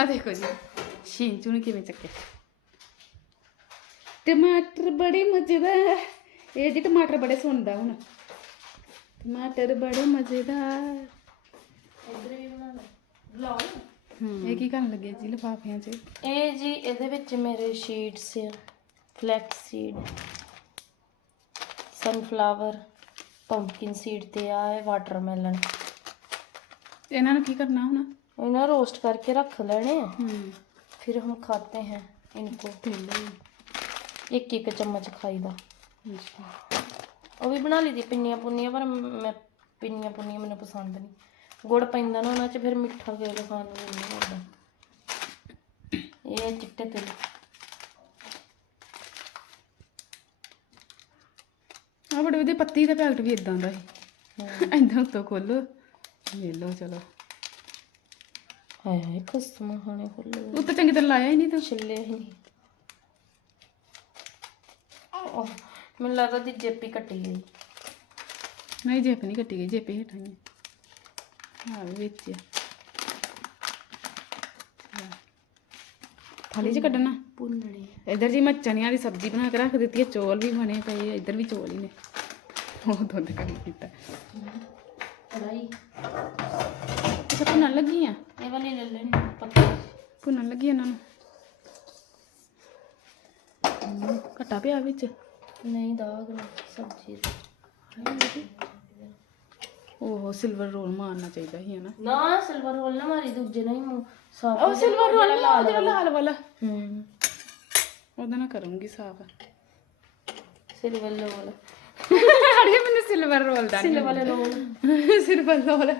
ਆ ਦੇਖੋ ਜੀ ਸ਼ੀਂਚੂ ਨੇ ਕਿਵੇਂ ਚੱਕਿਆ? ਟਮਾਟਰ ਬੜੇ ਮਜ਼ੇਦਾਰ ਇਹ ਜੀ ਟਮਾਟਰ ਬੜੇ ਸੁਣਦਾ ਹੁਣ। ਟਮਾਟਰ ਬੜੇ ਮਜ਼ੇਦਾਰ। ਇਧਰ ਵੀ ਬਣਾ ਲੈ ਵਲੌਗ ਇਹ ਕੀ ਕਰਨ ਲੱਗੇ ਜੀ ਲਿਫਾਫਿਆਂ 'ਚ? ਇਹ ਜੀ ਇਹਦੇ ਵਿੱਚ ਮੇਰੇ ਸ਼ੀਟਸ ਆ। Flax seed. Sunflower pumpkin seed ਤੇ ਆ ਹੈ ਵਾਟਰਮੈਲਨ। ਇਹਨਾਂ ਨੂੰ ਕੀ ਕਰਨਾ ਹੁਣ? ਇਹਨਾਂ रोस्ट करके रख लेने हैं ਹੂੰ फिर हम खाते हैं इनको एक एक चम्मच खाईदा ਉਹ ਵੀ ਬਣਾ ਲਈ ਦੀ ਪਿੰਨੀਆਂ ਪੁੰਨੀਆਂ ਪਰ ਮੈਂ ਪਿੰਨੀਆਂ ਪੁੰਨੀਆਂ ਮੈਨੂੰ ਪਸੰਦ ਨਹੀਂ ਗੁੜ ਪੈਂਦਾ ਨਾ ਉਹਨਾਂ 'ਚ ਫਿਰ ਮਿੱਠਾ ਫੇਰ ਖਾਣ ਨੂੰ ਨਹੀਂ ਹੁੰਦਾ ਇਹ ਚਿੱਟੇ ਤਿਲ ਆ ਬੜੇ ਵਧੀਆ ਪੱਤੀ ਦਾ ਪੈਕਟ ਵੀ ਇਦਾਂ ਦਾ ਹੈ ਇਦਾਂ ਉੱਤੋਂ ਖੋਲੋ ਲੈ ਲਓ ਚਲੋ ਹਾਏ ਹਾਏ ਕਸਮ ਖਾਣੇ ਖੁੱਲੇ ਉੱਤੇ ਚੰਗੀ ਤਰ੍ਹਾਂ ਲਾਇਆ ਹੀ ਨਹੀਂ ਤੂੰ। ਛਿੱਲੇ ਹੀ ਨਹੀਂ। ਉਹ ਮੈਨੂੰ ਲੱਗਦਾ ਦੀ ਜੇਪੀ ਕੱਟੀ ਗਈ। ਨਹੀਂ ਜੇਪ ਨਹੀਂ ਕੱਟੀ ਗਈ ਜੇਪੇ ਹੇਠਾਂ ਹੀ। ਹਾਂ ਵੀ ਵਿੱਚ ਆ। ਥਾਲੀ 'ਚ ਕੱਢਣਾ। ਪੁੰਨਣੀ ਇੱਧਰ ਜੀ ਮੈਂ ਚਨਿਆਂ ਦੀ ਸਬਜ਼ੀ ਬਣਾ ਕੇ ਰੱਖ ਦਿੱਤੀ ਹੈ ਚੌਲ ਵੀ ਬਣੇ ਪਏ ਆ ਇੱਧਰ ਵੀ ਚੌਲ ਹੀ ਨੇ। ਉਹ ਦੁੱਧ ਕੰਮ ਕੀਤਾ ਕੜਾਈ ਅੱਛਾ ਭੁੰਨਣ ਲੱਗੀ ਆ? ਇਹ ਵਾਲੀ ਲੈ ਲੈਣੀ ਪੱਤੀ ਭੁੰਨਣ ਲੱਗੀ ਇਹਨਾਂ ਨੂੰ? ਘੱਟਾ ਪਿਆ ਵਿੱਚ? ਨਹੀਂ ਦਾਗ ਨਾ ਸਬਜ਼ੀ ਉਹ ਸਿਲਵਰ ਰੋਲ ਮਾਰਨਾ ਚਾਹੀਦਾ ਸੀ ਹਨਾ? ਨਾ ਸਿਲਵਰ ਰੋਲ ਨਾ ਮਾਰੀ ਦੂਜੇ ਨਹੀਂ ਮੂੰਹ ਸਾਫ਼ ਉਹ ਸਿਲਵਰ ਰੋਲ ਉਹ ਜਿਹੜਾ ਲਾਲ ਵਾਲਾ। ਹੂੰ। ਉਹਦਾ ਨਾ ਕਰੂੰਗੀ ਸਾਫ਼। ਸਿਲਵਰ ਰੋਲ ਅੜੇ ਮੈਨੂੰ ਸਿਲਵਰ ਰੋਲ ਦਾ ਸਿਲਵਰ ਰੋਲ ਸਿਲਵਰ ਰੋਲ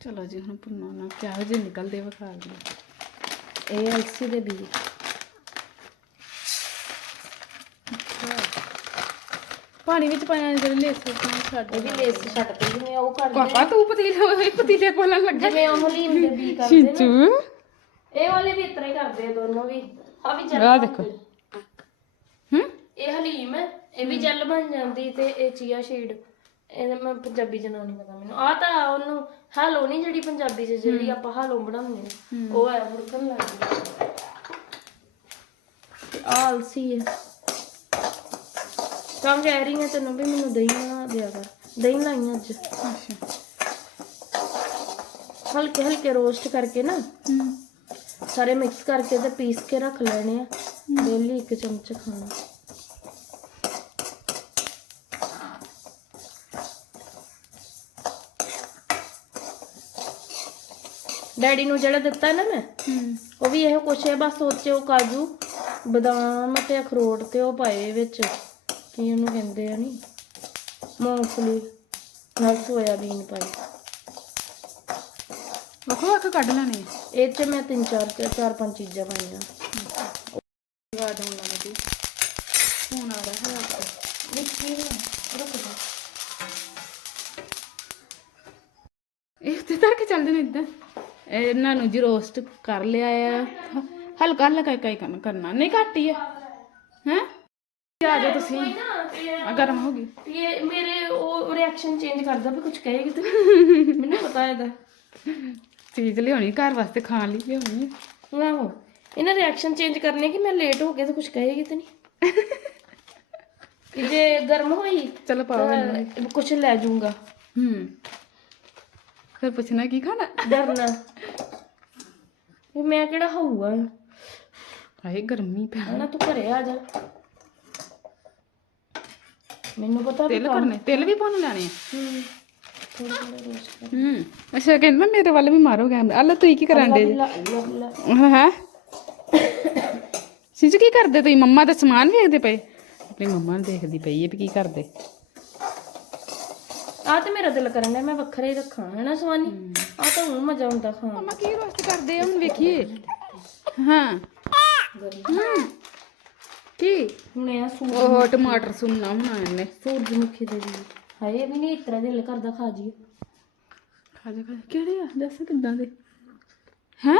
ਚਲੋ ਜੀ ਹੁਣ ਭੁੰਨੋ ਨਾ। ਕਿਹੋ ਜਿਹੇ ਨਿਕਲਦੇ ਵਿਖਾ ਲਈ ਇਹ ਅਲਸੀ ਦੇ ਬੀਜ। ਪਾਣੀ ਵਿੱਚ ਪਾਇਆ ਜਿਹੜੇ ਲੇਸ ਛੱਡ ਇਹ ਵੀ ਲੇਸ ਛੱਡ ਪਈ ਜਿਵੇਂ ਉਹ ਕਰਦੇ ਪਾਪਾ ਤੂੰ ਪਤੀਲੇ ਪਤੀਲੇ ਕੋਲਣ ਲੱਗਾ। ਜਿਵੇਂ ਉਹ ਹਲੀਮ ਦੇ ਬੀ ਕਰਦੇ ਨਾ। ਇਹ ਵਾਲੇ ਵੀ ਇਤਰਾ ਹੀ ਕਰਦੇ ਆ ਦੋਨੋਂ ਵੀ। ਆ ਵੀ ਆਹ ਬਣ ਦੇਖੋ। ਗਈ। ਹੂੰ ਇਹ ਹਲੀਮ ਹੈ ਇਹ ਵੀ ਜੈਲ ਬਣ ਜਾਂਦੀ ਤੇ ਇਹ ਚੀਆ ਸ਼ੀਡ। ਇਹ ਮੈਂ ਪੰਜਾਬੀ ਚ ਨਾਂ ਨਹੀਂ ਪਤਾ ਮੈਨੂੰ। ਆ ਤਾਂ ਉਹਨੂੰ ਹਾਲੋ ਨਹੀਂ ਜਿਹੜੀ ਪੰਜਾਬੀ ਚ ਜਿਹੜੀ ਆਪਾਂ ਹਾਲੋ ਬਣਾਉਂਦੇ ਆ ਉਹ ਹੈ ਮੁਰਕਣ ਲੱਗਦੀ ਤੇ ਆਹ ਅਲਸੀ ਹੈ। ਕੰਮ ਕਹਿ ਰਹੀ ਹਾਂ ਤੈਨੂੰ ਵੀ ਮੈਨੂੰ ਦਹੀਂ ਬਣਾ ਦਿਆ ਕਰ। ਦਹੀਂ ਲਾਈ ਅੱਜ। ਅੱਛਾ। ਹਲਕੇ ਹਲਕੇ ਰੋਸਟ ਕਰਕੇ ਨਾ। ਸਾਰੇ ਮਿਕਸ ਕਰਕੇ ਤੇ ਪੀਸ ਕੇ ਰੱਖ ਲੈਣੇ ਆ। ਡੇਲੀ ਇੱਕ ਚਮਚ ਖਾਣਾ। ਡੈਡੀ ਨੂੰ ਜਿਹੜਾ ਦਿੱਤਾ ਨਾ ਮੈਂ ਹੂੰ। ਉਹ ਵੀ ਇਹੋ ਕੁਛ ਹੈ ਬਸ ਸੋਚੇ ਉਹ ਕਾਜੂ ਬਦਾਮ ਤੇ ਅਖਰੋਟ ਤੇ ਉਹ ਪਾਏ ਵਿੱਚ ਕੀ ਉਹਨੂੰ ਕਹਿੰਦੇ ਆ ਨਹੀਂ ਮੂੰਗਫਲੀ ਨਾਲ ਸੋਇਆਬੀਨ ਪਾਈ। ਵੱਖੋ ਵੱਖ ਕੱਢ ਲੈਣੇ। ਇਹ ਚ ਮੈਂ ਤਿੰਨ ਚਾਰ ਚਾਰ ਪੰਜ ਚੀਜ਼ਾਂ ਪਾਈਆਂ। ਲੱਗ ਆ ਰਿਹਾ ਹੈ ਆਪਕੋ। ਰੁਕ ਜਾ। ਇਹ ਤੇ ਤੱਕ ਚੱਲਦੇ ਨੇ ਇਦਾਂ ਇਹਨਾਂ ਨੂੰ ਜੀ ਰੋਸਟ ਕਰ ਲਿਆ ਆ। ਹਲਕਾ ਹਲਕਾ ਕਾਈ ਕੰਮ ਕਰਨਾ। ਨਹੀਂ ਘੱਟ ਹੀ ਹੈ? ਆ ਜਾਓ ਤੁਸੀਂ। ਆ ਗਰਮ ਹੋ ਗਈ। ਇਹ ਮੇਰੇ ਉਹ ਰਿਐਕਸ਼ਨ ਚੇਂਜ ਕਰਦਾ ਵੀ ਕੁਝ ਕਹੇਗੀ ਤੇ। ਮੈਨੂੰ ਪਤਾ ਇਹਦਾ। ਚੀਜ਼ ਲਿਆਉਣੀ ਘਰ ਵਾਸਤੇ ਖਾਣ ਲਈ ਲਿਆਉਣੀ। ਆਹੋ। ਇਹਨਾਂ ਰਿਐਕਸ਼ਨ ਚੇਂਜ ਕਰਨੇ ਕਿ ਮੈਂ ਲੇਟ ਹੋ ਗਿਆ ਤਾਂ ਕੁਝ ਕਹੇਗੀ ਤੇ ਨਹੀਂ? ਕਿ ਜੇ ਗਰਮ ਹੋਈ ਚਲੋ ਪਾਓ ਕੁਝ ਲੈ ਜਾਊਂਗਾ। ਹੂੰ। ਫਿਰ ਪੁੱਛਣਾ ਕੀ ਖਾਣਾ? ਡਰਨਾ। ਇਹ ਮੈਂ ਕਿਹੜਾ ਹੋਊਗਾ? ਹਾਏ ਗਰਮੀ ਪੈ ਨਾ ਤੂੰ ਘਰੇ ਆ ਜਾ। ਮੈਨੂੰ ਪਤਾ ਵੀ ਤਿਲ ਕਰਨੇ ਤਿਲ ਵੀ ਪਾਉਣ ਲੈਣੇ ਆ। ਹੂੰ ਰੋਸਟ ਕਰ ਹੂੰ ਅੱਛਾ ਕਹਿੰਦਾ ਮੇਰੇ ਵੱਲ ਵੀ ਮਾਰੋ ਕੈਮਰਾ ਅੱਲਾ ਤੁਸੀਂ ਕੀ ਕਰਨ ਦੇ ਲਾ ਲਾ ਲਾ। ਹੈ? ਸਿੱਜੂ ਕੀ ਕਰਦੇ ਤੁਸੀਂ? ਮੰਮਾ ਦਾ ਸਮਾਨ ਵੇਖਦੇ ਪਏ। ਆਪਣੀ ਮੰਮਾ ਨੂੰ ਦੇਖਦੀ ਪਈ ਹੈ ਵੀ ਕੀ ਕਰਦੇ। ਆ ਤੇ ਮੇਰਾ ਦਿਲ ਕਰਨ ਡਿਆ ਮੈਂ ਵੱਖਰੇ ਹੀ ਰੱਖਾਂ ਹੈਨਾ ਸਵਾਨੀ? ਆ ਤਾਂ ਹੁਣ ਮਜ਼ਾ ਆਉਂਦਾ ਖਾਣ ਮੰਮਾ ਕੀ ਰੋਸਟ ਕਰਦੇ ਆ ਹੁਣ ਵੇਖੀਏ। ਹਾਂ। ਹੂੰ। ਕੀ? ਹੁਣ ਇਹ ਸੂਰ ਉਹ ਟਮਾਟਰ ਸੁਣਨਾ ਬਣਾ ਇਹਨੇ ਸੂਰਜਮੁਖੀ ਦੇ ਵੀ ਹਾਏ ਵੀ ਨਹੀਂ ਇਤਰਾ ਦਿਲ ਕਰਦਾ ਖਾ ਜੀ ਖਾ ਜਾ ਖਾ ਜਾ। ਕਿਹੜੇ ਆ? ਦੱਸ ਕਿੱਦਾਂ ਦੇ? ਹੈ?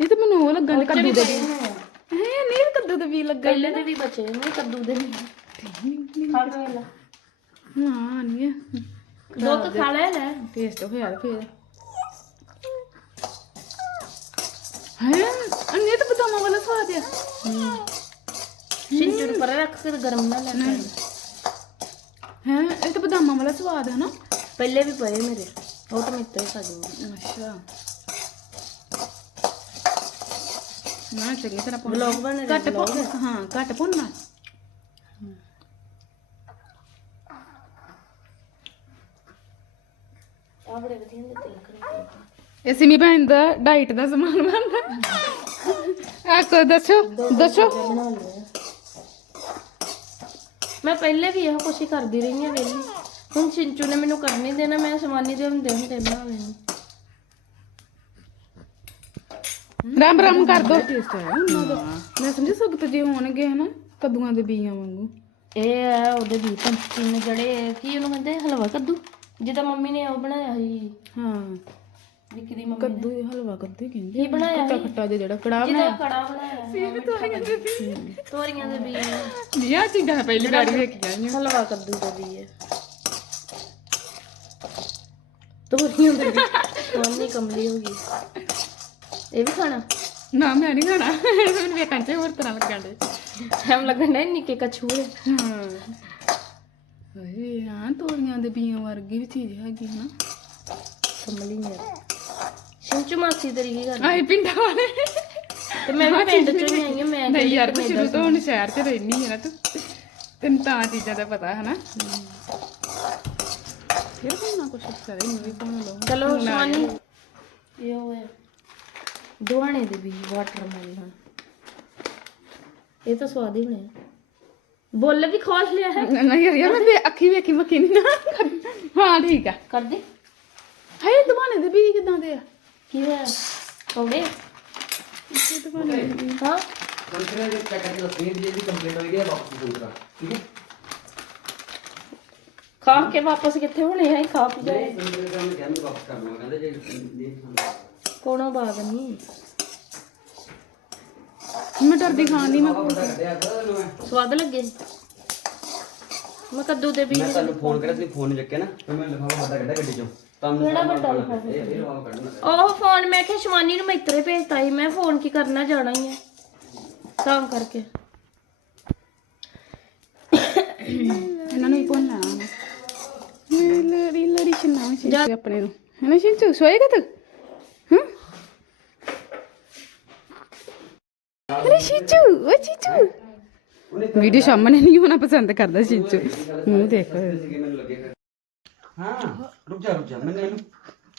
ਇਹ ਤਾਂ ਮੈਨੂੰ ਉਹ ਲੱਗਣ ਦੇ ਕੱਦੂ ਦੇ। ਹੈ ਨਹੀਂ ਕੱਦੂ ਦੇ ਵੀ ਲੱਗਾ ਪਹਿਲੇ ਦੇ ਵੀ ਬਚੇ ਨੇ ਕੱਦੂ ਦੇ ਨਹੀਂ ਖਾ ਕੇ ਵੇਲਾ ਹਾਂ ਨਹੀਂ। ਦੋ ਕੁ ਖਾ ਲੈ ਲੈ। ਟੇਸਟ ਹੋਇਆ ਤੇ ਫੇਰ। ਹੈ? ਅੰਨੇ ਤਾਂ ਬਦਾਮਾਂ ਵਾਲਾ ਸਵਾਦ ਆ। ਸਿੰਚੂ ਨੂੰ ਪਰੇ ਰੱਖ ਕੇ ਗਰਮ ਨਾ ਲੈ ਹੈ? ਇਹ ਤਾਂ ਬਦਾਮਾਂ ਵਾਲਾ ਸਵਾਦ ਹੈ ਨਾ। ਪਹਿਲੇ ਵੀ ਪਏ ਮੇਰੇ। ਉਹ ਤਾਂ ਮਿੱਤੇ ਹੀ ਖਾ ਜੂੰਗੀ ਅੱਛਾ। ਨਾ ਚੰਗੀ ਤਰ੍ਹਾਂ ਭੁੰਨ ਵਲੌਗ ਬਣ ਰਿਹਾ ਘੱਟ ਭੁੰਨ ਹਾਂ। ਘੱਟ ਭੁੰਨਣਾ। ਆ ਬੜੇ ਵਧੀਆ ਹੁੰਦੇ ਤਿਲ ਕਰੀ ਇਹ ਸਿਮੀ ਭੈਣ ਦਾ ਡਾਈਟ ਦਾ ਸਮਾਨ ਬਣਦਾ। ਆ ਕੋ ਦੱਸੋ? ਦੱਸੋ? ਮੈਂ ਪਹਿਲੇ ਵੀ ਇਹੋ ਕੁਛ ਹੀ ਕਰਦੀ ਰਹੀ ਹਾਂ ਵੇਲੀ। ਹੁਣ ਸਿੰਚੂ ਨੇ ਮੈਨੂੰ ਕਰ ਨਹੀਂ ਦੇਣਾ ਮੈਂ ਸਮਾਨੀ ਦੇ ਹੁੰਦੇ ਹੁੰਦੇ ਬਣਾ ਲੈਣੀ ਰਾਮ ਰਾਮ ਕਰ ਦੋ। ਟੇਸਟ ਆਇਆ ਉਹਨਾਂ ਦਾ ਮੈਂ ਸਮਝਿਆ ਸਖਤ ਜੇ ਹੋਣਗੇ ਹਨਾ ਕੱਦੂਆਂ ਦੇ ਬੀਆਂ ਵਾਂਗੂ। ਇਹ ਹੈ ਉਹਦੇ ਵੀ ਪੰਚੀਨ ਜਿਹੜੇ ਕੀ ਉਹਨੂੰ ਕਹਿੰਦੇ ਹਲਵਾ ਕੱਦੂ? ਜਿਹਦਾ ਮੰਮੀ ਨੇ ਉਹ ਬਣਾਇਆ ਸੀ। ਹਾਂ। ਵਿੱਕੀ ਦੀ ਮੰਮੀ ਕੱਦੂ ਹੀ ਹਲਵਾ ਕੱਦੂ ਹੀ ਕਹਿੰਦੇ ਕੀ ਬਣਾਇਆ ਖੱਟਾ ਖੱਟਾ ਜਿਹਾ ਜਿਹੜਾ ਕੜਾਹ ਜਿਹਦਾ ਕੜਾ ਬਣਾਇਆ ਤੋਰੀਆਂ ਦੇ ਬੀਜ। ਨਹੀਂ ਆ ਚੀਜ਼ਾਂ ਪਹਿਲੀ ਵਾਰੀ ਵੇਖੀਆਂ ਨੇ ਹਲਵਾ ਕੱਦੂ ਦਾ ਬੀਜ ਹੈ। ਤੋਰੀਆਂ ਦੇ ਬੀਜ। ਤੋਰੀ ਕਮਲੀ ਹੋ ਗਈ। ਇਹ ਵੀ ਖਾਣਾ? ਨਾ ਮੈਂ ਨਹੀਂ ਖਾਣਾ। ਮੈਨੂੰ ਵੇਖਣ ਚ ਹੋਰ ਤਰ੍ਹਾਂ ਲੱਗਣ ਦੇ ਐਮ ਲੱਗਣ ਡਿਆ ਨਿੱਕੇ ਕਛੂਏ ਹਾਂ। ਓਏ ਹਾਂ ਤੋਰੀਆਂ ਦੇ ਬੀਆਂ ਵਰਗੀ ਵੀ ਚੀਜ਼ ਹੈਗੀ ਨਾ ਕਮਲੀ ਮੇਰਾ ਸਿੰਚੂ ਮਾਸੀ ਤੇਰੀ ਕੀ ਕਰਦੀ? ਆਏ ਪਿੰਡਾਂ ਵਾਲੇ। ਤੇ ਮੈਂ ਵੀ ਪਿੰਡ ਚੋਂ ਹੀ ਆਈ ਹਾਂ ਮੈਂ ਨਹੀਂ ਯਾਰ ਤੂੰ ਸ਼ੁਰੂ ਤੋਂ ਹੁਣ ਸ਼ਹਿਰ 'ਚ ਰਹਿਨੀ ਹੈ ਨਾ ਤੂੰ। ਤੈਨੂੰ ਤਾਂ ਚੀਜ਼ਾਂ ਦਾ ਪਤਾ ਹੈ ਨਾ ਫਿਰ ਕੋਈ ਕੁਛ ਕਰੇ ਨਹੀਂ ਵੀ ਕੋਣ ਲੋ ਚਲੋ ਸ਼ਾਨੀ। ਇਹ ਹੋਇਆ ਦੁਆਣੇ ਦੇ ਵੀ ਵਾਟਰਮੈਲਨ ਇਹ ਤਾਂ ਸਵਾਦ ਹੀ ਬਣਿਆ। ਬੁੱਲ ਵੀ ਖੋਸ਼ ਲਿਆ ਹੈ। ਨਹੀਂ ਯਾਰ ਯਾਰ ਮੈਂ ਵੇ- ਅੱਖੀ ਵੇਖੀ ਮੱਕੀ ਨਹੀਂ ਨਾ। ਹਾਂ ਠੀਕ ਆ। ਕਰ ਦੇ ਹਾਏ ਦਵਾਨੇ ਦੇ ਵੀ ਕਿਦਾਂ ਦੇ ਆ? ਕੀ ਹੋਇਆ? ਕੌੜੇ ਇਹ ਦਵਾਨੇ। ਹਾਂ। ਕੰਪਨੀ ਦੇ ਚੈੱਕ ਕਰਕੇ ਦੱਸਣੀ ਜੀ ਇਹਦੀ ਕੰਪਲੇਂਟ ਹੋਈ ਹੈ ਵਾਪਸ ਦੂਸਰਾ ਠੀਕ ਹੈ? ਖਾ ਕੇ ਵਾਪਸ ਕਿੱਥੇ ਹੋਣੇ ਆ? ਇਹ ਖਾ ਪੀ ਜਾਏ। ਕੰਪਨੀ ਦਾ ਵਾਪਸ ਕਹਿੰਦੇ ਜੇ ਕੋਣਾ ਬਾਗ ਨਹੀਂ। ਮੈਂ ਡਰਦੀ ਖਾਣ ਦੀ ਮੈਂ ਸਵਾਦ ਲੱਗੇ? ਮੈਂ ਕੱਦੂ ਦੇ ਵੀ ਮੈਂ ਤੁਹਾਨੂੰ ਫੋਨ ਕਰਿਆ ਤੁਸੀਂ ਫੋਨ ਨਹੀਂ ਚੱਕਿਆ ਨਾ ਫਿਰ ਮੈਂ ਲਿਫਾਫਾ ਵੱਡਾ ਕੱਢਿਆ ਗੱਡੀ ਚੋਂ। ਤੁਹਾਨੂੰ ਕਿਹੜਾ ਵੱਡਾ? ਇਹ ਇਹ ਲਿਫਾਫਾ ਕੱਢਣਾ ਉਹ ਫੋਨ ਮੈਂ ਕਿਹਾ ਸ਼ਵਾਨੀ ਨੂੰ ਮੈਂ ਇਤਰੇ ਭੇਜਤਾ ਸੀ ਮੈਂ ਫੋਨ ਕੀ ਕਰਨਾ ਜਾਣਾ ਹੀ ਹੈ। ਤਾਂ ਕਰਕੇ। ਇਹਨਾਂ ਨੂੰ ਹੀ ਭੁੰਨ ਲੈਣਾ। ਮੈਂ ਲੜੀ ਲੜੀ ਛਿੰਨਾ ਛਿੰਚੂ ਆਪਣੇ ਨੂੰ। ਹੈ ਨਾ ਛਿੰਚੂ ਸੋਏਗਾ ਤੂੰ? ਅਰੇ ਛਿੰਚੂ ਓ ਛਿੰਚੂ ਵੀਡੀਓ ਸਾਹਮਣੇ ਨਹੀਂ ਹੋਣਾ ਪਸੰਦ ਕਰਦਾ ਛਿੰਚੂ ਮੂੰਹ ਦੇਖ। ਹਾਂ ਰੁਕ ਜਾ ਰੁਕ ਜਾ। ਮੈਨੂੰ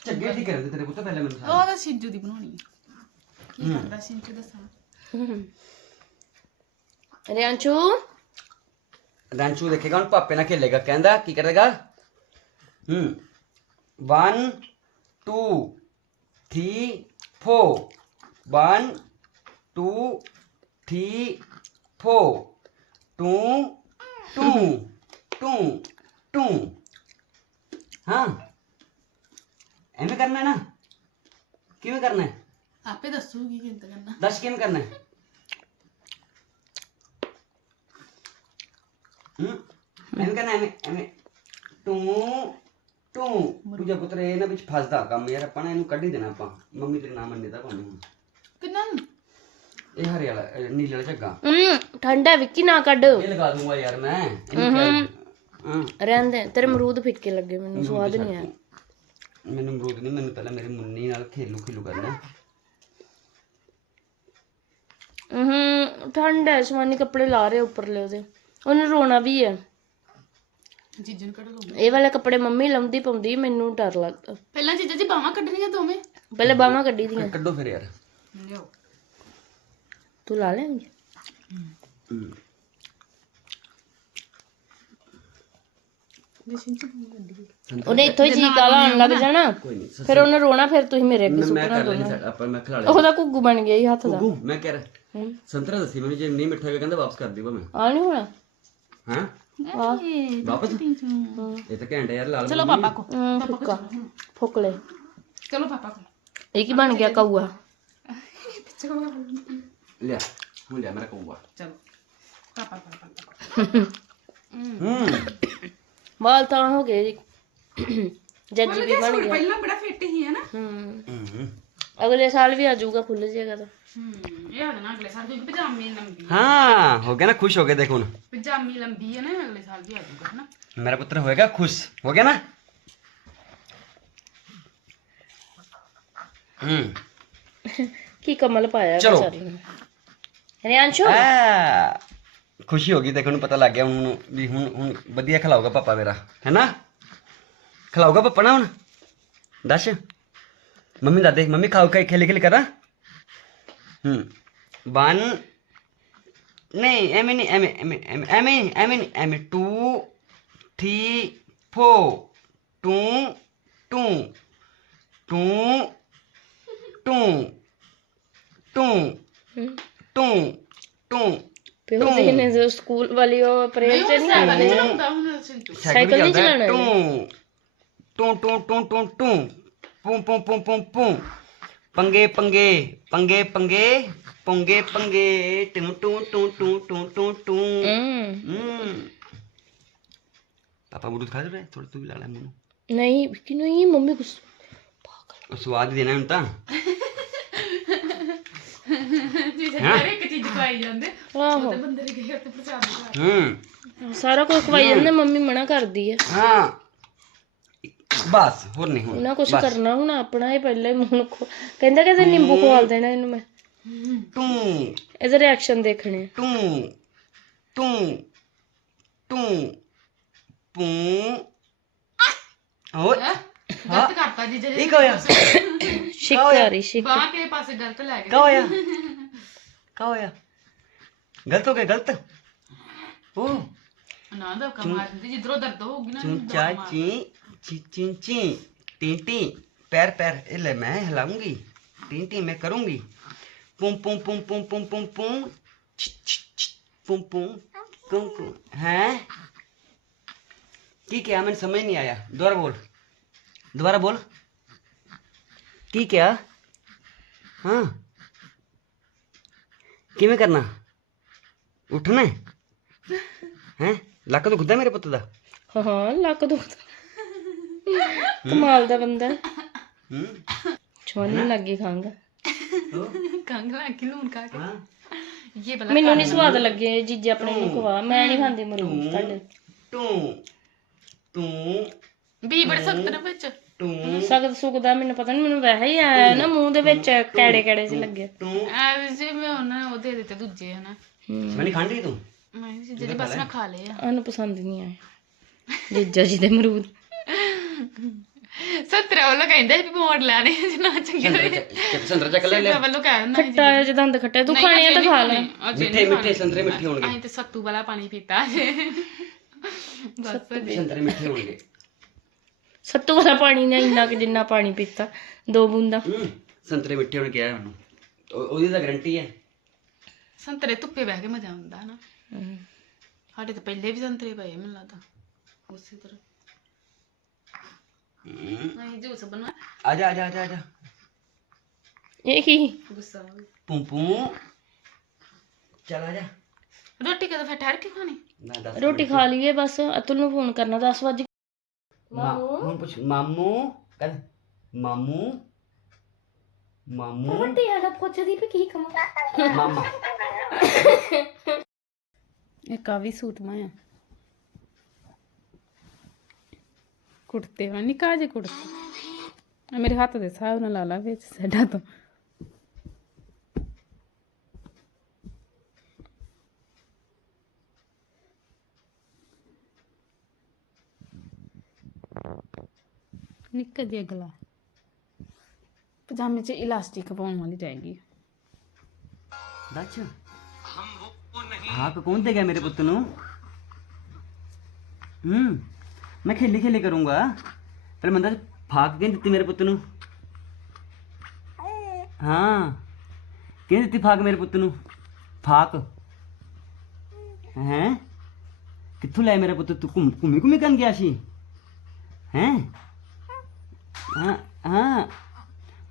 ਚੱਗੇ ਠੀਕ ਕਰ ਦੇ ਤੇਰੇ ਪੁੱਤ ਪਹਿਲੇ ਮੈਨੂੰ ਉਹ ਤਾਂ ਛਿੰਚੂ ਦੀ ਬਣਾਉਣੀ ਹੈ ਕੀ ਕਰਦਾ ਦੱਸਾਂ? ਰਾਂਚੂ ਦੇਖੇਗਾ ਪਾਪੇ ਨਾਲ ਖੇਲੇਗਾ ਕਹਿੰਦਾ ਕੀ ਕਰੇਗਾ? ਹੂੰ। 1 2 3 4 1 2 3 4 ਟੂ ਟੂ ਟੂ ਟੂ ਹਾਂ। ਐਵੇਂ ਕਰਨਾ ਹੈ ਨਾ। ਕਿਵੇਂ ਕਰਨਾ? ਹੈ ਆਪੇ ਦੱਸੂਗੀ ਕਿੰਤ ਕਰਨਾ। ਦੱਸ ਕਿਵੇਂ ਕਰਨਾ? ਹੈ। ਹੂੰ ਐਵੇਂ ਕਰਨਾ ਐਵੇਂ ਐਵੇਂ। ਟੂ ਟੂ ਦੂਜਾ ਪੁੱਤਰ ਇਹ ਨਾ ਵਿੱਚ ਫਸਦਾ ਕੰਮ ਯਾਰ ਆਪਾਂ ਨੇ ਇਹਨੂੰ ਕੱਢ ਹੀ ਦੇਣਾ ਆਪਾਂ। ਮੰਮੀ ਤੇਰੇ ਨਾਮ ਮੰਨੇ ਤਾਂ ਹੁਣ ਕਿੰਨਾ ਇਹ ਹਰੇ ਵਾਲਾ ਇਹ ਨੀਲੇ ਵਾਲਾ ਝੱਗਾ। ਹਮ ਠੰਡਾ ਵਿੱਕੀ ਨਾ ਕੱਢ। ਇਹ ਲਗਾ ਦੂੰਗਾ ਯਾਰ ਮੈਂ ਇਹਨੂੰ ਹਾਂ ਰਹਿੰਦੇ ਤੇਰੇ ਅਮਰੂਦ ਫਿੱਕੇ ਲੱਗੇ ਮੈਨੂੰ ਸਵਾਦ ਨਹੀਂ ਆਇਆ। ਮੈਨੂੰ ਅਮਰੂਦ ਨਹੀਂ ਮੈਨੂੰ ਪਹਿਲਾਂ ਮੇਰੀ ਮੁੰਨੀ ਨਾਲ ਖੇਲੂ ਖੇਲੂ ਕਰਨਾ। ਹੂੰ ਠੰਡ ਹੈ ਸ਼ਵਾਨੀ ਕੱਪੜੇ ਲਾ ਰਹੇ ਉੱਪਰਲੇ ਉਹਦੇ। ਉਹਨੂੰ ਰੋਣਾ ਵੀ ਹੈ। ਜੀਜੂ ਨੂੰ ਕੱਢ ਲਓ। ਇਹ ਵਾਲੇ ਕੱਪੜੇ ਮੰਮੀ ਲਾਉਂਦੀ ਪਾਉਂਦੀ ਮੈਨੂੰ ਡਰ ਲੱਗਦਾ। ਪਹਿਲਾਂ ਜੀਜਾ ਜੀ ਬਾਹਾਂ ਕੱਢਣੀਆਂ ਦੋਵੇਂ। ਪਹਿਲੇ ਬਾਹਾਂ ਕੱਢੀ ਦੀਆਂ। ਕੱਢੋ ਫਿਰ ਯਾਰ। ਲਿਓ ਤੂੰ ਲਾ ਲੈਂਗੀ ਹੂੰ। ਉਹਨੇ ਇੱਥੋਂ ਹੀ ਜੀ ਕਾਲਾ ਆਉਣ ਲੱਗ ਜਾਣਾ ਕੋਈ ਨਹੀਂ ਫਿਰ ਉਹਨੇ ਰੋਣਾ ਫਿਰ ਤੁਸੀਂ ਮੇਰੇ ਅੱਗੇ ਮੈਂ ਕਰ ਲੈਣੀ ਸਾਡਾ ਆਪਾਂ ਮੈਂ ਖਿਲਾ ਲਿਆ ਉਹਦਾ ਘੁੱਗੂ ਬਣ ਗਿਆ ਹੀ ਹੱਥ ਦਾ ਗੁੱਗੂ ਮੈਂ ਕਹਿ ਰਿਹਾ ਹੂੰ। ਸੰਤਰਾ ਦੱਸੀ ਮੈਨੂੰ ਜੇ ਨਹੀਂ ਮਿੱਠਾ ਹੋਇਆ ਕਹਿੰਦਾ ਵਾਪਸ ਕਰ ਦਿਓ ਮੈਂ ਆ ਨਹੀਂ ਹੋਣਾ ਹਾਂ ਆ ਵਾਪਸ ਇਹ ਤਾਂ ਘੈਂਟਾ ਯਾਰ ਲਾਲ ਚਲੋ ਪਾਪਾ ਕੋ ਹੂੰ ਫੁੱਕਾ ਫੁੱਕ ਲੈ ਚਲੋ ਪਾਪਾ ਕੋ ਇਹ ਕੀ ਬਣ ਗਿਆ ਕਊਆ ਲਿਆ ਹੁਣ ਲਿਆ ਮੇਰਾ ਕਹੂਗਾ ਚਲੋ ਪਾਪਾ ਪਾਪਾ ਹੂੰ ਵਾਲ ਤਾਂ ਹੋ ਗਏ ਜੀ ਜੱਜੀ ਵੀ ਬਣ ਗਿਆ ਪਹਿਲਾਂ ਬੜਾ ਫਿੱਟ ਹੀ ਹੈ ਨਾ ਹੂੰ ਹੂੰ ਅਗਲੇ ਸਾਲ ਵੀ ਆ ਜਾਊਗਾ ਖੁੱਲ ਜਾਏਗਾ ਤਾਂ ਹੂੰ ਇਹ ਆ ਨਾ ਅਗਲੇ ਸਾਲ ਕਿਉਂਕਿ ਪਜਾਮੀ ਲੰਬੀ ਹਾਂ ਹੋ ਗਿਆ ਨਾ ਖੁਸ਼ ਹੋ ਗਏ ਦੇਖੋ ਹੁਣ ਪਜਾਮੀ ਲੰਬੀ ਹੈ ਨਾ ਅਗਲੇ ਸਾਲ ਵੀ ਆ ਜਾਊਗਾ ਹਨਾ ਮੇਰਾ ਰਿਆਂਸ਼ੂ? ਆ ਖੁਸ਼ੀ ਹੋ ਗਈ ਦੇਖੋ ਨੂੰ ਪਤਾ ਲੱਗ ਗਿਆ ਹੁਣ ਵੀ ਹੁਣ ਹੁਣ ਵਧੀਆ ਖਿਲਾਊਗਾ ਪਾਪਾ ਮੇਰਾ ਹੈਨਾ? ਖਿਲਾਊਗਾ ਪਾਪਾ ਨਾ ਹੁਣ? ਦੱਸ। ਮੰਮੀ ਦਾ ਦੇਖ ਮੰਮੀ ਖਾਓ ਕੇ ਖੇਲੇ ਖੇਲੇ ਕਰਾਂ? ਹੂੰ। ਵਨ ਨਹੀਂ ਐਵੇਂ ਨਹੀਂ ਐਵੇਂ ਐਵੇਂ ਐਵੇਂ ਐਵੇਂ ਐਵੇਂ ਨਹੀਂ ਐਵੇਂ ਟੂ ਥ੍ਰੀ ਫੋਰ ਟੂ ਟੂ ਟੂ ਟੂ ਟੂ ਹੂੰ। ਟੂ ਟੂ ਪਿਓ ਜੀ ਸਕੂਲ ਵਾਲੀ ਉਹ ਪ੍ਰੇਅਰ ਚ ਨਹੀਂ ਸਾਈਕਲ ਨੀ ਚਲਾਉਂਦਾ ਹੁਣ ਸਿੰਟੂ ਸਾਈਕਲ ਨਹੀਂ ਚਲਾਉਣਾ ਟੂ ਟੂ ਟੂ ਟੂ ਟੂ ਟੂ ਪੂੰ ਪੂੰ ਪੂੰ ਪੂੰ ਪੂੰ ਪੰਗੇ ਪੰਗੇ ਪੰਗੇ ਪੰਗੇ ਪੰਗੇ ਪੰਗੇ ਟੂ ਟੂ ਟੂ ਟੂ ਟੂ ਟੂ ਟੂ ਪਾਪਾ ਬੁੱਧ ਖਾ ਰਹੇ ਥੋੜਾ ਤੂੰ ਵੀ ਲਾ ਲੈ ਮੈਨੂੰ ਨਹੀਂ ਕਿ ਨਹੀਂ ਮੰਮੀ ਕੁਛ ਉਹ ਸਵਾਦ ਦੇਣਾ ਹੁਣ ਤਾਂ ਜੀ ਸਾਰੇ ਇੱਕ ਚੀਜ਼ ਖਵਾਈ ਜਾਂਦੇ। ਆਹੋ। ਤੇ ਬੰਦੇ ਦੇ ਗਏ ਉੱਤੇ ਪ੍ਰਸ਼ਾਦ ਖਵਾ ਹੂੰ। ਸਾਰਾ ਕੁਝ ਖਵਾਈ ਜਾਂਦੇ ਮੰਮੀ ਮਨਾ ਕਰਦੀ ਹੈ ਹਾਂ। ਬਸ ਹੋਰ ਨਹੀਂ ਹੁਣ। ਕੁਝ ਕਰਨਾ ਹੁਣ ਆਪਣਾ ਹੀ ਪਹਿਲਾਂ ਹੀ ਮੂੰਹ ਨੂੰ ਖਵਾ- ਕਹਿੰਦਾ ਕਿ ਨਿੰਬੂ ਖਵਾਲ ਦੇਣਾ ਇਹਨੂੰ ਮੈਂ। ਟੂ ਇਹਦੇ ਰਿਐਕਸ਼ਨ ਦੇਖਣੇ ਆ। ਟੂ ਟੂ ਟੂ ਪੂ ਹੋਰ। ਗਲਤ ਕਰਤਾ ਜੀ ਜਿਹੜੇ ਇਹ ਹੋਇਆ ਸ਼ਿਕ ਆ ਰਹੀ ਸ਼ਿਕ ਬਾਹ ਕੇ ਪਾਸੇ ਗਲਤ ਲੈ ਗਏ ਕਾ ਹੋਇਆ ਕਾ ਹੋਇਆ ਗਲਤ ਹੋ ਗਿਆ ਗਲਤ ਓ ਨਾ ਦਾ ਕਮਾਲ ਦੀ ਜਿੱਧਰੋਂ ਦਰਦ ਹੋਊਗੀ ਨਾ ਚੂੰ ਚਾ ਚੀ ਚੀ ਚੀ ਚੀ ਟੀ ਟੀ पैर पैर ये ले मैं हिलाऊंगी टी टी मैं करूंगी पुम पुम पुम पुम पुम पुम पुम छि, छि, छि, पुम पुम कुम कुम हैं की क्या मैंने समझ नहीं आया दोबारा बोल ਦੁਬਾਰਾ ਬੋਲ ਕੀ ਕਿਹਾ ਹਾਂ ਕਿਵੇਂ ਕਰਨਾ ਉੱਠਣਾ ਹੈ ਲੱਕ ਤੋਂ ਗੁੱਦਾ ਮੇਰੇ ਪੁੱਤ ਦਾ ਹਾਂ ਹਾਂ ਲੱਕ ਤੋਂ ਕਮਾਲ ਦਾ ਬੰਦਾ ਹੂੰ ਛੋਣ ਲੱਗੀ ਖਾਂਗਾ ਕੰਗ ਲਾ ਕੇ ਲੂਣ ਕਾ ਕੇ ਹਾਂ ਇਹ ਬਲਾ ਮੈਨੂੰ ਨਹੀਂ ਸਵਾਦ ਲੱਗੇ ਜੀਜੇ ਆਪਣੇ ਨੂੰ ਖਵਾ ਮੈਂ ਨਹੀਂ ਖਾਂਦੀ ਮਰੂਦ ਤੁਹਾਡੇ ਤੂੰ ਤੂੰ ਵੀ ਬੜੇ ਸਖਤ ਨੇ ਵਿੱਚ ਟੂ ਸਖਤ ਸੁਖਦਾ ਮੈਨੂੰ ਪਤਾ ਨਹੀਂ ਮੈਨੂੰ ਵੈਸੇ ਹੀ ਆਇਆ ਨਾ ਮੂੰਹ ਦੇ ਵਿੱਚ ਕੈੜੇ ਕੈੜੇ ਜਿਹੇ ਲੱਗੇ। ਟੂ। ਆ ਜੀ ਮੈਂ ਉਹਨਾਂ ਉਹ ਦੇ ਦਿੱਤੇ ਦੂਜੇ ਹਨਾ। ਹੂੰ ਮੈਨੇ ਖਾਣ ਲਈ ਤੂੰ? ਮੈਂ ਜੀ ਜਿਹੜੇ ਬਸ ਨਾ ਖਾ ਲਏ ਆ। ਉਹਨੂੰ ਪਸੰਦ ਨਹੀਂ ਆਏ ਜੀਜਾ ਜੀ ਦੇ ਮਰੂਦ। ਸਤਰਾ ਵੱਲੋਂ ਕਹਿੰਦਾ ਵੀ ਮੋੜ ਲੈਣੇ ਜਿੰਨਾ ਚੰਗੇ ਹੋਏ। ਸੰਤਰਾ ਚੱਕ ਲੈ ਲੈ ਸਤਰਾ ਵੱਲੋਂ ਕਹਿ ਦਿੰਦਾ ਖੱਟਾ ਜਿਹਾ ਦੰਦ ਖੱਟੇ ਤੂੰ ਖਾਣੇ ਆ ਤਾਂ ਖਾ ਲੈ। ਮਿੱਠੇ ਮਿੱਠੇ ਸੰਤਰੇ ਮਿੱਠੇ ਹੋਣਗੇ। ਅਸੀਂ ਤੇ ਸੱਤੂ ਵਾਲਾ ਪਾਣੀ ਪੀਤਾ ਜੇ। ਬਸ। ਸੰਤਰੇ ਮਿੱਠੇ ਹੋਣਗੇ। ਸੱਤੂ ਵਾਲਾ ਪਾਣੀ ਨੇ ਇੰਨਾ ਕਿ ਜਿੰਨਾ ਪਾਣੀ ਪੀਤਾ ਦੋ ਬੂੰਦਾਂ। ਹੂੰ ਸੰਤਰੇ ਮਿੱਠੇ ਹੋਣ ਕਿਹਾ ਮੈਨੂੰ। ਉਹ- ਉਹਦੀ ਤਾਂ ਗਾਰੰਟੀ ਹੈ। ਸੰਤਰੇ ਧੁੱਪੇ ਬਹਿ ਕੇ ਮਜ਼ਾ ਆਉਂਦਾ ਹਨਾ ਹੂੰ। ਸਾਡੇ ਤਾਂ ਪਹਿਲੇ ਵੀ ਸੰਤਰੇ ਪਏ ਮੈਨੂੰ ਲੱਗਦਾ। ਉਸੇ ਤਰ੍ਹਾਂ। ਨਹੀਂ ਜੂਸ ਬਣਾ ਆ ਜਾ ਆ ਜਾ ਆ ਜਾ ਆ ਜਾ। ਇਹ ਕੀ? ਗੁੱਸਾ ਗਿਆ। ਪੂੰ ਪੂੰ ਚਲ ਆ ਜਾ। ਰੋਟੀ ਕਦੋਂ ਫਿਰ ਠਹਿਰ ਕੇ ਖਾਣੀ? ਨਾ ਦੱਸ ਰੋਟੀ ਖਾ ਲਈਏ ਬਸ ਅਤੁਲ ਨੂੰ ਫੋਨ ਕਰਨਾ 10 ਵਜੇ ਮਾ- ਹੁਣ ਪੁੱਛ ਮਾਮੂ ਕਹ ਮਾਮੂ ਮਾਮੂ ਵੱਡੀ ਆਲਾ ਪੁੱਛਦੀ ਵੀ ਕੀ ਕਮਾ ਮਾਮਾ ਇੱਕ ਆ ਵੀ ਸੂਟ ਮਾਇਆ ਕੁੜਤੇ ਵਾ ਨਿੱਕਾ ਜੇ ਕੁੜਤੇ ਆ ਮੇਰੇ ਹੱਥ ਦੇ ਹਿਸਾਬ ਨਾਲ ਲਾ ਲਾ ਵਿੱਚ ਸੈਡਾ ਤੋਂ ਨਿੱਕਾ ਜਿਹਾ ਪਜਾਮੇ 'ਚ ਇਲਾਸਟਿਕ ਪਾਉਣ ਵਾਲੀ ਜਾਏਗੀ ਦੱਸ। ਹਾਂ ਕੌਣ ਦੇਗਾ ਮੇਰੇ ਪੁੱਤ ਨੂੰ? ਹੂੰ, ਮੈਂ ਖੇਲੀ ਖੇਲੀ ਕਰੂੰਗਾ। ਪਰ ਮੰਦਾ ਫਾਕ ਕਿਹਨੇ ਦਿੱਤੀ ਮੇਰੇ ਪੁੱਤ ਨੂੰ? ਹਾਂ, ਕਿਹਨੇ ਦਿੱਤੀ ਫਾਕ ਮੇਰੇ ਪੁੱਤ ਨੂੰ? ਫਾਕ। ਹੈ? ਕਿੱਥੋਂ ਲੈ ਮੇਰੇ ਪੁੱਤ? ਤੂੰ ਘੁੰਮ ਘੁੰਮੀ ਘੁੰਮੀ ਕਰਨ ਗਿਆ ਸੀ? ਹੈ? ਹਾਂ ਹਾਂ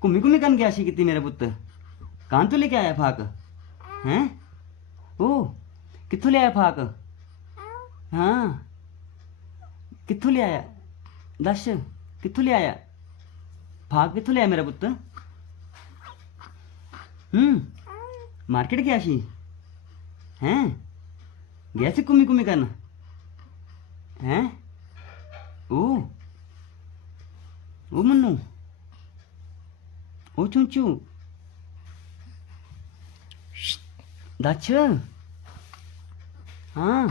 ਘੁੰਮੀ ਘੁੰਮੀ ਕਰਨ ਗਿਆ ਸੀ ਕਿਤੇ ਮੇਰਾ ਪੁੱਤ ਕਾਂ ਤੋਂ ਲੈ ਕੇ ਆਇਆ ਫਾਕ ਹੈ ਉਹ ਕਿੱਥੋਂ ਲਿਆਇਆ ਫਾਕ ਹਾਂ ਕਿੱਥੋਂ ਲਿਆਇਆ ਦੱਸ ਕਿੱਥੋਂ ਲਿਆਇਆ ਭਾਗ ਕਿੱਥੋਂ ਲਿਆ ਮੇਰਾ ਪੁੱਤ ਹੂੰ ਮਾਰਕੀਟ ਗਿਆ ਸੀ ਹੈਂ ਗਿਆ ਸੀ ਕੁਮੀ ਕੁਮੀ ਕਰਨ ਹੈਂ ਉਹ ਉਹ ਮੰਨੂ ਉਹ ਚੁੰਚੂ ਦੱਸ ਹਾਂ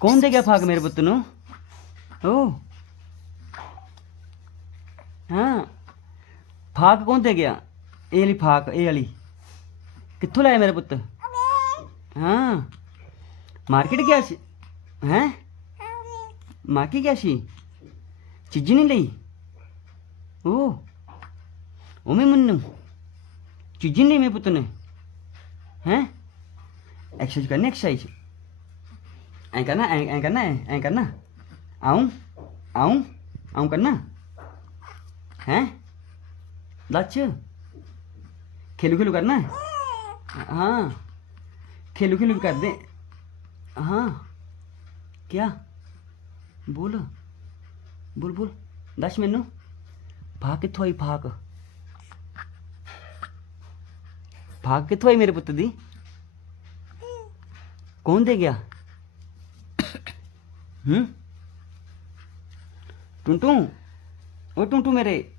ਕੌਣ ਦੇ ਗਿਆ ਫਾਕ ਮੇਰੇ ਪੁੱਤ ਨੂੰ ਓ ਹਾਂ ਫਾਕ ਕੌਣ ਦੇ ਗਿਆ ਇਹ ਵਾਲੀ ਫਾਕ ਇਹ ਵਾਲੀ ਕਿੱਥੋਂ ਲਾਇਆ ਮੇਰੇ ਪੁੱਤ ਹਾਂ ਮਾਰਕੀਟ ਗਿਆ ਸੀ ਹੈ ਮਾਰਕੀਟ ਗਿਆ ਸੀ ਚੀਜ਼ ਨਹੀਂ ਲਈ ਉਹ ਉਹ ਮੈਂ ਮੰਨੂ ਚੀਜ਼ ਨਹੀਂ ਲਈ ਮੇਰੇ ਪੁੱਤ ਨੇ ਹੈ ਐਕਸਰਸਾਈਜ਼ ਕਰਨੀ ਐਕਸਰਸਾਈਜ਼ ਐਂ ਕਰਨਾ ਐਂ ਐਂ ਕਰਨਾ ਐਂ ਐਂ ਕਰਨਾ ਆਉਂ ਆਉਂ ਆਉਂ ਕਰਨਾ ਹੈ ਲੱਚ ਖੇਲੂ ਖੇਲੂ ਕਰਨਾ ਹਾਂ ਖੇਲੂ ਖੇਲੂ ਕਰਦੇ ਹਾਂ ਕਿਆ ਬੋਲ ਬੋਲ ਬੋਲ ਦੱਸ ਮੈਨੂੰ। ਭਾਗ ਕਿੱਥੋਂ ਆਈ, ਭਾਗ? ਭਾਗ ਕਿੱਥੋਂ ਆਈ ਮੇਰੇ ਪੁੱਤ ਦੀ? ਕੌਣ ਦੇ ਗਿਆ? ਹੂੰ? ਟੁੰਟੂ? ਉਹ ਟੁੰਟੂ ਮੇਰੇ।